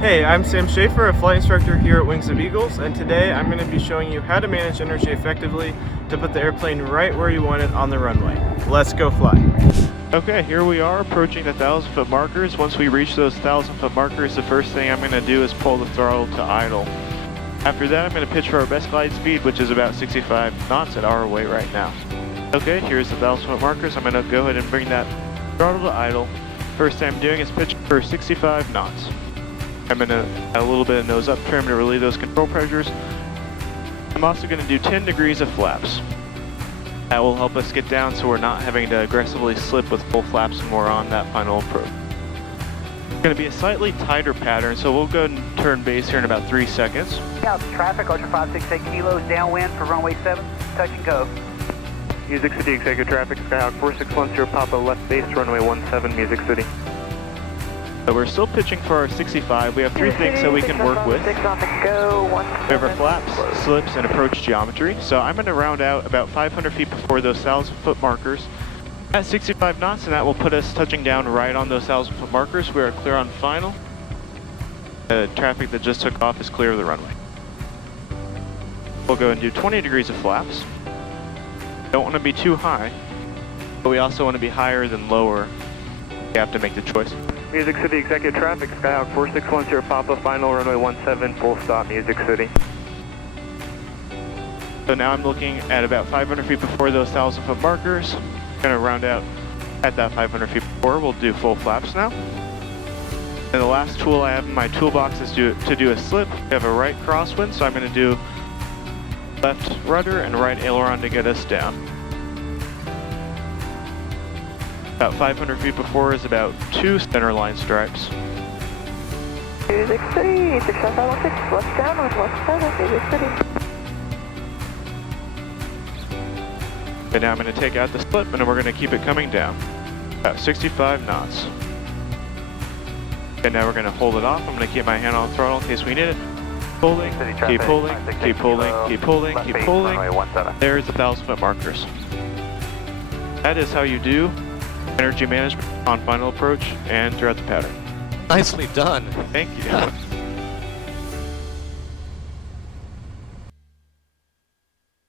Hey, I'm Sam Schaeffer, a flight instructor here at Wings of Eagles, and today I'm going to be showing you how to manage energy effectively to put the airplane right where you want it on the runway. Let's go fly. Okay, here we are approaching the 1,000-foot markers. Once we reach those 1,000-foot markers, the first thing I'm going to do is pull the throttle to idle. After that, I'm going to pitch for our best glide speed, which is about 65 knots at our way right now. Okay, here's the 1,000-foot markers. I'm going to go ahead and bring that throttle to idle. First thing I'm doing is pitch for 65 knots. I'm going to add a little bit of nose up trim to relieve those control pressures. I'm also going to do 10 degrees of flaps. That will help us get down so we're not having to aggressively slip with full flaps when we're on that final approach. It's going to be a slightly tighter pattern, so we'll go and turn base here in about 3 seconds. Yeah, traffic, Ultra 568 kilos, downwind for runway 7, touch and go. Music City, Executive Traffic, Skyhawk 4610, Papa left base, runway 17, Music City. So we're still pitching for our 65. We have three things that we can work with. We have our flaps, slips, and approach geometry. So I'm going to round out about 500 feet before those 1,000-foot markers at 65 knots, and that will put us touching down right on those 1,000-foot markers. We are clear on final. The traffic that just took off is clear of the runway. We'll go and do 20 degrees of flaps. Don't want to be too high, but we also want to be higher than lower. You have to make the choice. Music City, Executive Traffic, Skyhawk 4610, Papa, final, runway 17, full stop, Music City. So now I'm looking at about 500 feet before those 1,000-foot markers. Going to round out at that 500 feet before. We'll do full flaps now. And the last tool I have in my toolbox is to do a slip. We have a right crosswind, so I'm going to do left rudder and right aileron to get us down. About 500 feet before is about 2 center line stripes. Music City, 6516, left down with left 7, Music City. And now I'm going to take out the slip and then we're going to keep it coming down. About 65 knots. And now we're going to hold it off. I'm going to keep my hand on the throttle in case we need it. Pulling, keep pulling, keep pulling, keep pulling, keep pulling. There's the 1,000-foot markers. That is how you do energy management on final approach and throughout the pattern. Nicely done. Thank you.